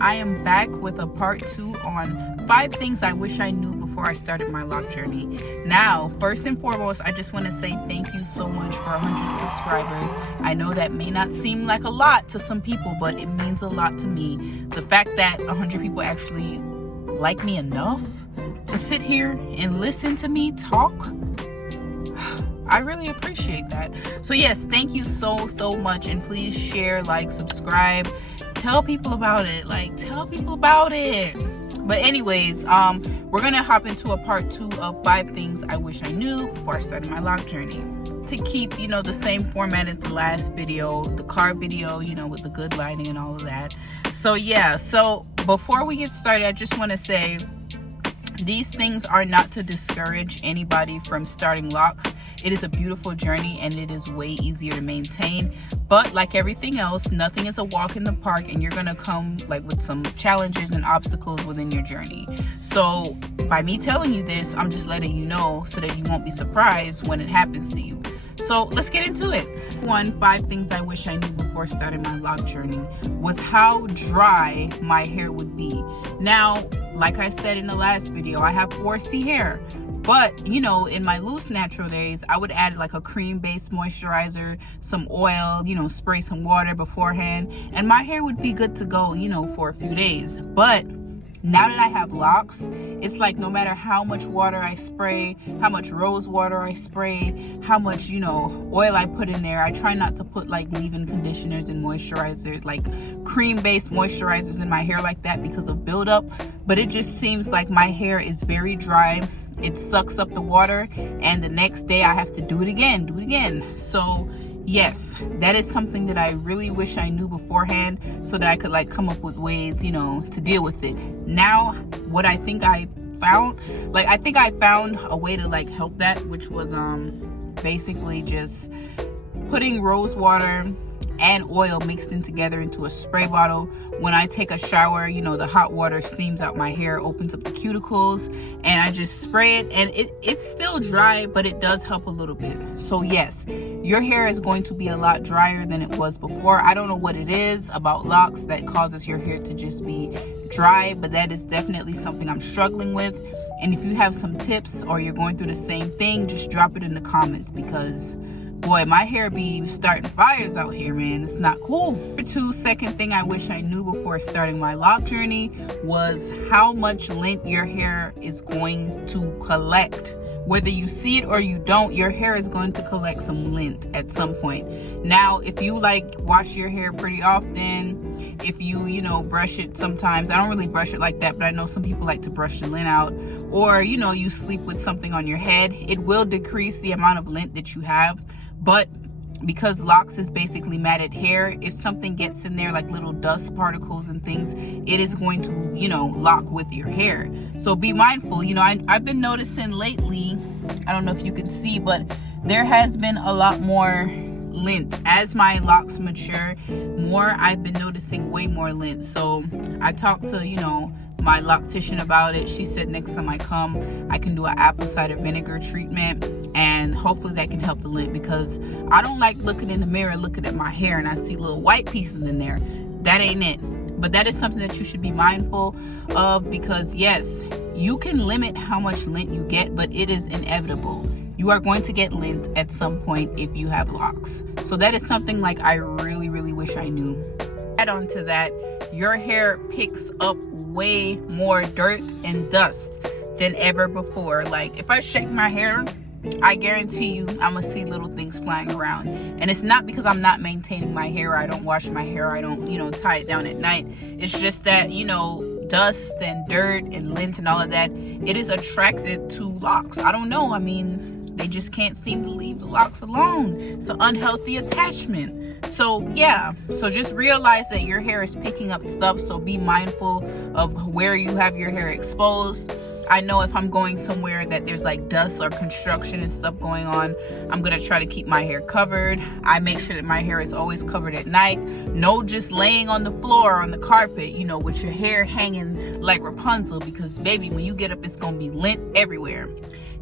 I am back with a part 2 on 5 things I wish I knew before I started my lock journey. Now, first and foremost, I just want to say thank you so much for 100 subscribers. I know that may not seem like a lot to some people, but it means a lot to me. The fact that 100 people actually like me enough to sit here and listen to me talk, I really appreciate that. So yes, thank you so much, and please share, like, subscribe, tell people about it, tell people about it. But anyways, we're gonna hop into a part 2 of 5 things I wish I knew before I started my lock journey, to keep, the same format as the last video, the car video, with the good lighting and all of that. So yeah, so before we get started, I just want to say these things are not to discourage anybody from starting locks. It is a beautiful journey and it is way easier to maintain, but like everything else, nothing is a walk in the park, and you're gonna come with some challenges and obstacles within your journey. So by me telling you this, I'm just letting you know so that you won't be surprised when it happens to you. So let's get into it. 5 things I wish I knew before starting my lock journey was how dry my hair would be. Now, like I said in the last video, I have 4C hair. But, in my loose natural days, I would add like a cream-based moisturizer, some oil, spray some water beforehand, and my hair would be good to go, for a few days. But now that I have locks, it's like no matter how much water I spray, how much rose water I spray, how much, oil I put in there, I try not to put like leave-in conditioners and moisturizers, like cream-based moisturizers in my hair like that because of buildup. But it just seems like my hair is very dry. It sucks up the water, and the next day I have to do it again. So yes, that is something that I really wish I knew beforehand so that I could come up with ways, to deal with it. Now, what I think I found, I found a way to help that, which was basically just putting rose water and oil mixed in together into a spray bottle. When I take a shower, the hot water steams out my hair, opens up the cuticles, and I just spray it, and it's still dry, but it does help a little bit. So yes, your hair is going to be a lot drier than it was before. I don't know what it is about locks that causes your hair to just be dry, but that is definitely something I'm struggling with. And if you have some tips or you're going through the same thing, just drop it in the comments, because boy, my hair be starting fires out here, man. It's not cool. Second thing I wish I knew before starting my lock journey was how much lint your hair is going to collect. Whether you see it or you don't, your hair is going to collect some lint at some point. Now, if you wash your hair pretty often, if you, brush it sometimes, I don't really brush it like that, but I know some people like to brush the lint out, or, you sleep with something on your head, it will decrease the amount of lint that you have. But because locks is basically matted hair, if something gets in there, like little dust particles and things, it is going to, lock with your hair. So be mindful. I've been noticing lately, I don't know if you can see, but there has been a lot more lint. As my locks mature more, I've been noticing way more lint. So I talked to, my loctician about it. She said next time I come, I can do an apple cider vinegar treatment, and hopefully that can help the lint, because I don't like looking in the mirror, looking at my hair, and I see little white pieces in there. That ain't it. But that is something that you should be mindful of, because yes, you can limit how much lint you get, but it is inevitable. You are going to get lint at some point if you have locks. So that is something I really wish I knew. Add on to that, your hair picks up way more dirt and dust than ever before. If I shake my hair, I guarantee you I'm gonna see little things flying around. And it's not because I'm not maintaining my hair, I don't wash my hair, I don't tie it down at night. It's just that dust and dirt and lint and all of that, it is attracted to locks. I don't know, they just can't seem to leave the locks alone. It's an unhealthy attachment. So yeah, so just realize that your hair is picking up stuff, so be mindful of where you have your hair exposed. I know if I'm going somewhere that there's dust or construction and stuff going on, I'm gonna try to keep my hair covered. I make sure that my hair is always covered at night. No just laying on the floor or on the carpet, with your hair hanging like Rapunzel, because baby, when you get up, it's gonna be lint everywhere.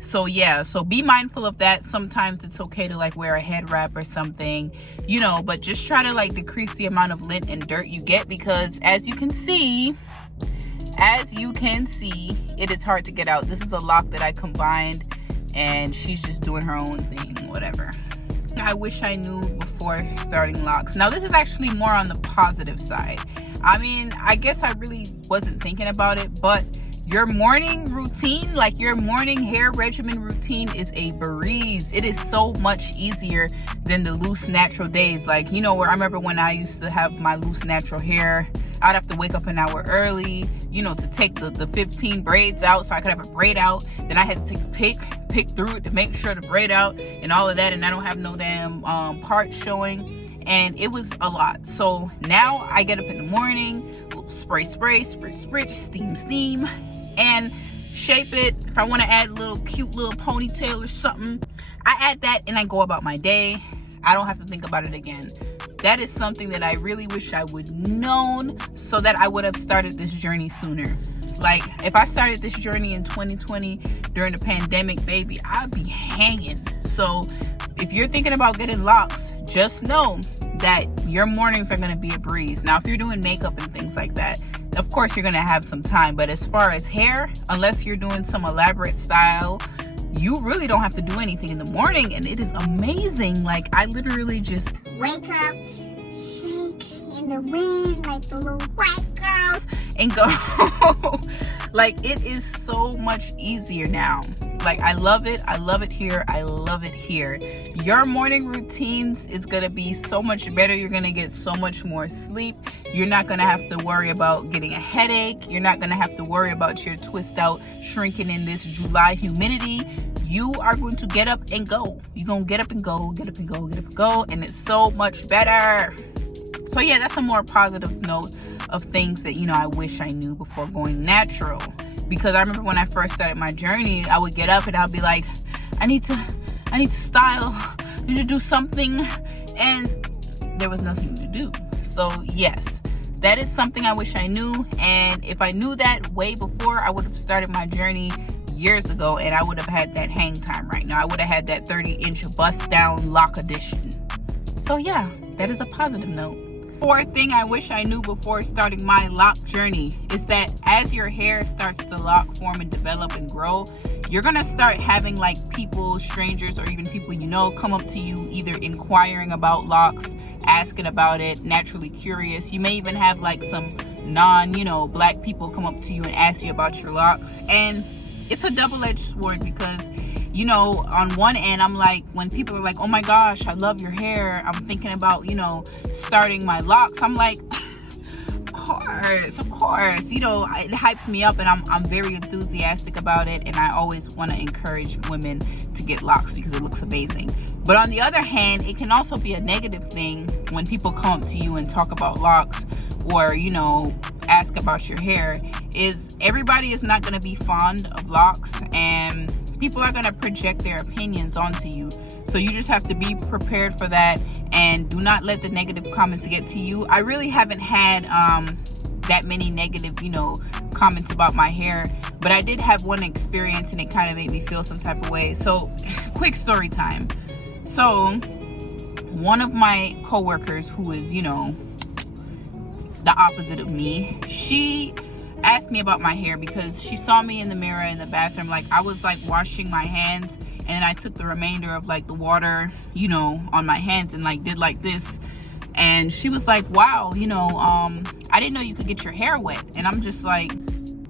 So yeah, so be mindful of that. Sometimes it's okay to like wear a head wrap or something, you know, but just try to like decrease the amount of lint and dirt you get, because as you can see, it is hard to get out. This is a lock that I combined, and she's just doing her own thing, whatever. I wish I knew before starting Locs. Now this is actually more on the positive side. I mean, I guess I really wasn't thinking about it, but your morning routine, like your morning hair regimen routine, is a breeze. It is so much easier than the loose natural days. Like, you know, where I remember when I used to have my loose natural hair, I'd have to wake up an hour early, you know, to take the 15 braids out so I could have a braid out. Then I had to take a pick through it to make sure to braid out and all of that, and I don't have no damn parts showing, and it was a lot. So now I get up in the morning, spray, just steam, and shape it. If I want to add a little cute little ponytail or something, I add that and I go about my day. I don't have to think about it again. That is something that I really wish I would known, so that I would have started this journey sooner. Like, if I started this journey in 2020 during the pandemic, baby, I'd be hanging. So if you're thinking about getting locks, just know that your mornings are going to be a breeze. Now, if you're doing makeup and things like that, of course you're going to have some time. But as far as hair, unless you're doing some elaborate style, you really don't have to do anything in the morning, and it is amazing. Like, I literally just wake up, shake in the wind like the little white girls, and go. Like, it is so much easier now. Like, I love it. I love it here. I love it here. Your morning routines is going to be so much better. You're going to get so much more sleep. You're not going to have to worry about getting a headache. You're not going to have to worry about your twist out shrinking in this July humidity. You are going to get up and go. You're going to get up and go, and it's so much better. So yeah, that's a more positive note of things that, you know, I wish I knew before going natural. Because I remember when I first started my journey, I would get up and I'd be like, I need to style, I need to do something, and there was nothing to do. So yes, that is something I wish I knew, and if I knew that way before, I would have started my journey years ago, and I would have had that hang time right now. I would have had that 30-inch bust down lock edition. So yeah, that is a positive note. Fourth thing I wish I knew before starting my lock journey is that as your hair starts to lock, form, and develop and grow, you're gonna start having like people, strangers, or even people you know come up to you, either inquiring about locks, asking about it, naturally curious. You may even have like some black people come up to you and ask you about your locks. And it's a double-edged sword, because, you know, on one end, I'm like, when people are like, oh my gosh, I love your hair, I'm thinking about, you know, starting my locks, I'm like, of course, you know, it hypes me up, and I'm very enthusiastic about it, and I always want to encourage women to get locks because it looks amazing. But on the other hand, it can also be a negative thing when people come up to you and talk about locks, or, you know, ask about your hair. Is everybody is not going to be fond of locks, and people are going to project their opinions onto you. So you just have to be prepared for that, and do not let the negative comments get to you. I really haven't had that many negative, you know, comments about my hair, but I did have one experience, and it kind of made me feel some type of way. So quick story time. So one of my coworkers, who is, you know, the opposite of me, she asked me about my hair because she saw me in the mirror in the bathroom. Like, I was like washing my hands, and I took the remainder of like the water, you know, on my hands and like did like this, and she was like, wow, you know, I didn't know you could get your hair wet. And I'm just like,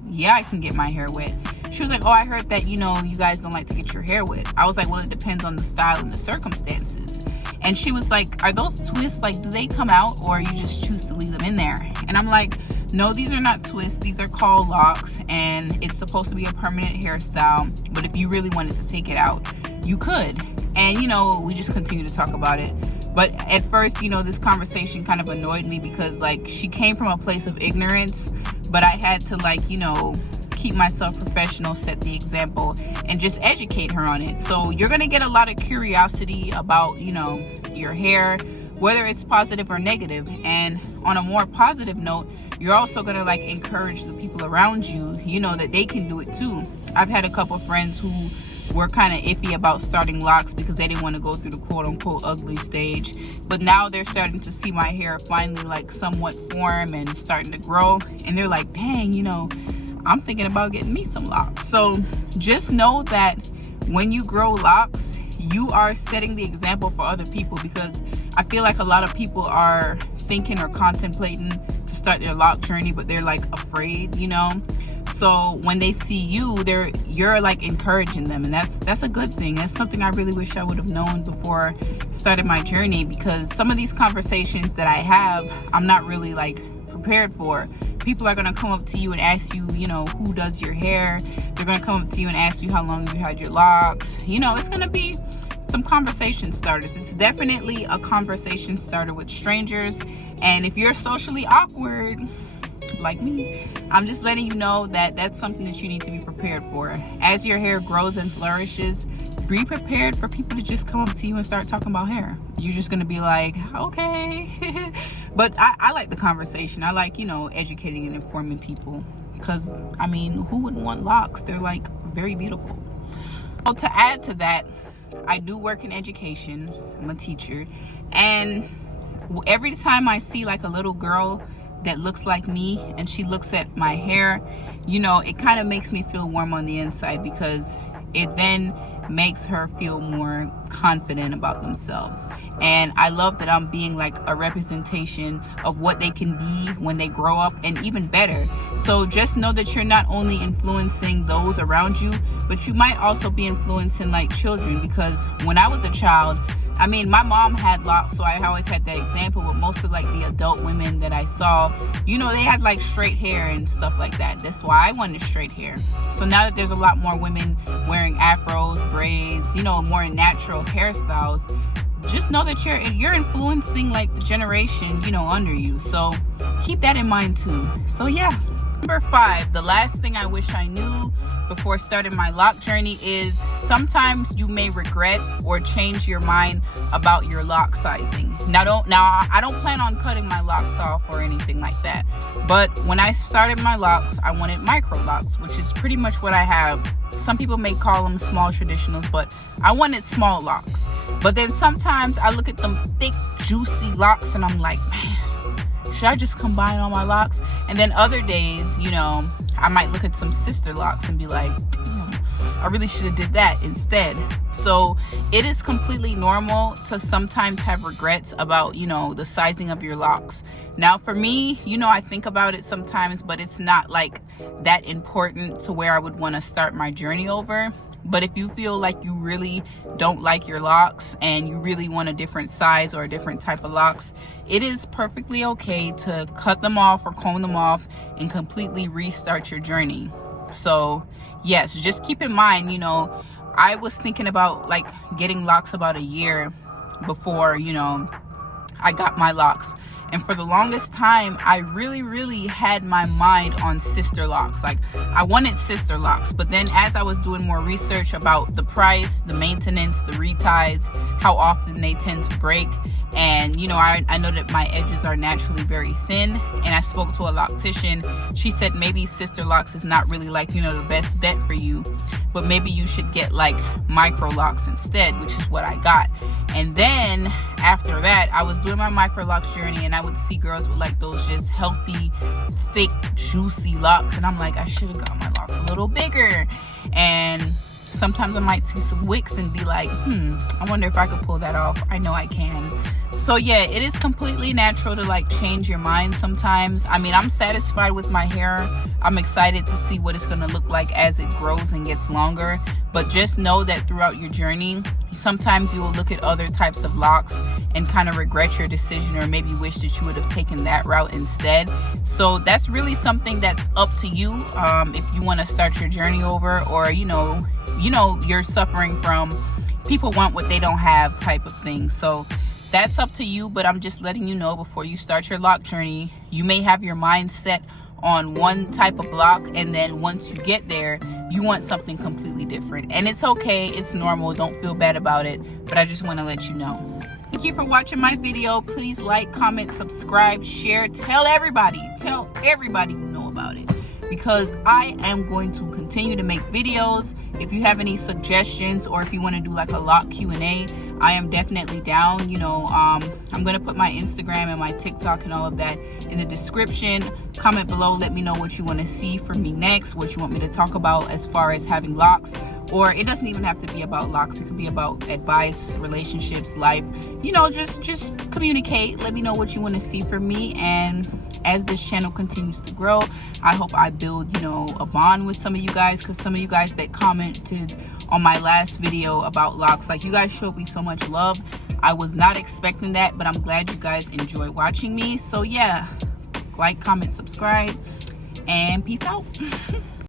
yeah, I can get my hair wet. She was like, oh, I heard that, you know, you guys don't like to get your hair wet. I was like, well, it depends on the style and the circumstances. And she was like, are those twists, like, do they come out, or you just choose to leave them in there? And I'm like, no, these are not twists. These are called locks, and it's supposed to be a permanent hairstyle. But if you really wanted to take it out, you could. And, you know, we just continue to talk about it. But at first, you know, this conversation kind of annoyed me because, like, she came from a place of ignorance, but I had to, like, you know, keep myself professional, set the example, and just educate her on it. So you're going to get a lot of curiosity about, you know, your hair, whether it's positive or negative. And on a more positive note, you're also going to like encourage the people around you, you know, that they can do it too. I've had a couple friends who were kind of iffy about starting locks because they didn't want to go through the quote-unquote ugly stage. But now they're starting to see my hair finally like somewhat form and starting to grow, and they're like, dang, you know, I'm thinking about getting me some locks. So just know that when you grow locks, you are setting the example for other people, because I feel like a lot of people are thinking or contemplating to start their lock journey, but they're like afraid, you know. So when they see you, you're like encouraging them, and that's a good thing. That's something I really wish I would have known before I started my journey, because some of these conversations that I have, I'm not really like prepared for. People are gonna come up to you and ask you, you know, who does your hair. They're gonna come up to you and ask you how long you had your locks. You know, it's gonna be some conversation starters. It's definitely a conversation starter with strangers. And if you're socially awkward like me, I'm just letting you know that that's something that you need to be prepared for. As your hair grows and flourishes, be prepared for people to just come up to you and start talking about hair. You're just gonna be like, okay. But I like the conversation. I like, you know, educating and informing people, because I mean, who wouldn't want locks? They're like very beautiful. Well, to add to that, I do work in education. I'm a teacher, and every time I see like a little girl that looks like me and she looks at my hair, you know, it kind of makes me feel warm on the inside, because it then makes her feel more confident about themselves. And I love that I'm being like a representation of what they can be when they grow up, and even better. So just know that you're not only influencing those around you, but you might also be influencing like children, because when I was a child, I mean, my mom had locks, so I always had that example, but most of like the adult women that I saw, you know, they had like straight hair and stuff like that. That's why I wanted straight hair. So now that there's a lot more women wearing afros, braids, you know, more natural hairstyles, just know that you're influencing like the generation, you know, under you. So keep that in mind too. So yeah. Number 5, the last thing I wish I knew before starting my lock journey is sometimes you may regret or change your mind about your lock sizing. Now I don't plan on cutting my locks off or anything like that. But when I started my locks, I wanted micro locks, which is pretty much what I have. Some people may call them small traditionals, but I wanted small locks. But then sometimes I look at them thick, juicy locks and I'm like, man, should I just combine all my locks? And then other days, you know, I might look at some sister locks and be like, I really should have did that instead. So it is completely normal to sometimes have regrets about, you know, the sizing of your locks. Now for me, you know, I think about it sometimes, but it's not like that important to where I would want to start my journey over. But if you feel like you really don't like your locks and you really want a different size or a different type of locks, it is perfectly okay to cut them off or comb them off and completely restart your journey. So yes, just keep in mind, you know, I was thinking about like getting locks about a year before, you know, I got my locks. And for the longest time, I really had my mind on sister locks. Like, I wanted sister locks. But then as I was doing more research about the price, the maintenance, the reties, how often they tend to break, and, you know, I know that my edges are naturally very thin. And I spoke to a loctician. She said maybe sister locks is not really like, you know, the best bet for you. But maybe you should get like micro locks instead, which is what I got. And then after that, I was doing my micro locks journey, and I would see girls with like those just healthy, thick, juicy locks, and I'm like, I should have got my locks a little bigger. And sometimes I might see some wicks and be like, I wonder if I could pull that off. I know I can. So yeah, it is completely natural to like change your mind sometimes. I mean, I'm satisfied with my hair. I'm excited to see what it's going to look like as it grows and gets longer. But just know that throughout your journey, sometimes you will look at other types of locks and kind of regret your decision, or maybe wish that you would have taken that route instead. So that's really something that's up to you. If you want to start your journey over, or you know you're suffering from people want what they don't have type of thing. So that's up to you, but I'm just letting you know before you start your lock journey, you may have your mind set on one type of lock, and then once you get there, you want something completely different. And it's okay, it's normal, don't feel bad about it, but I just want to let you know. Thank you for watching my video. Please like, comment, subscribe, share, tell everybody you know about it. because I am going to continue to make videos. If you have any suggestions, or if you want to do like a lock Q&A, I am definitely down. You know, I'm gonna put my Instagram and my TikTok and all of that in the description. Comment below, let me know what you want to see from me next, what you want me to talk about as far as having locks. Or it doesn't even have to be about locks, it could be about advice, relationships, life. You know, just communicate. Let me know what you want to see from me. And as this channel continues to grow, I hope I build, you know, a bond with some of you guys, because some of you guys that commented on my last video about locks, like, you guys showed me so much love. I was not expecting that, but I'm glad you guys enjoy watching me. So yeah, like, comment, subscribe, and peace out.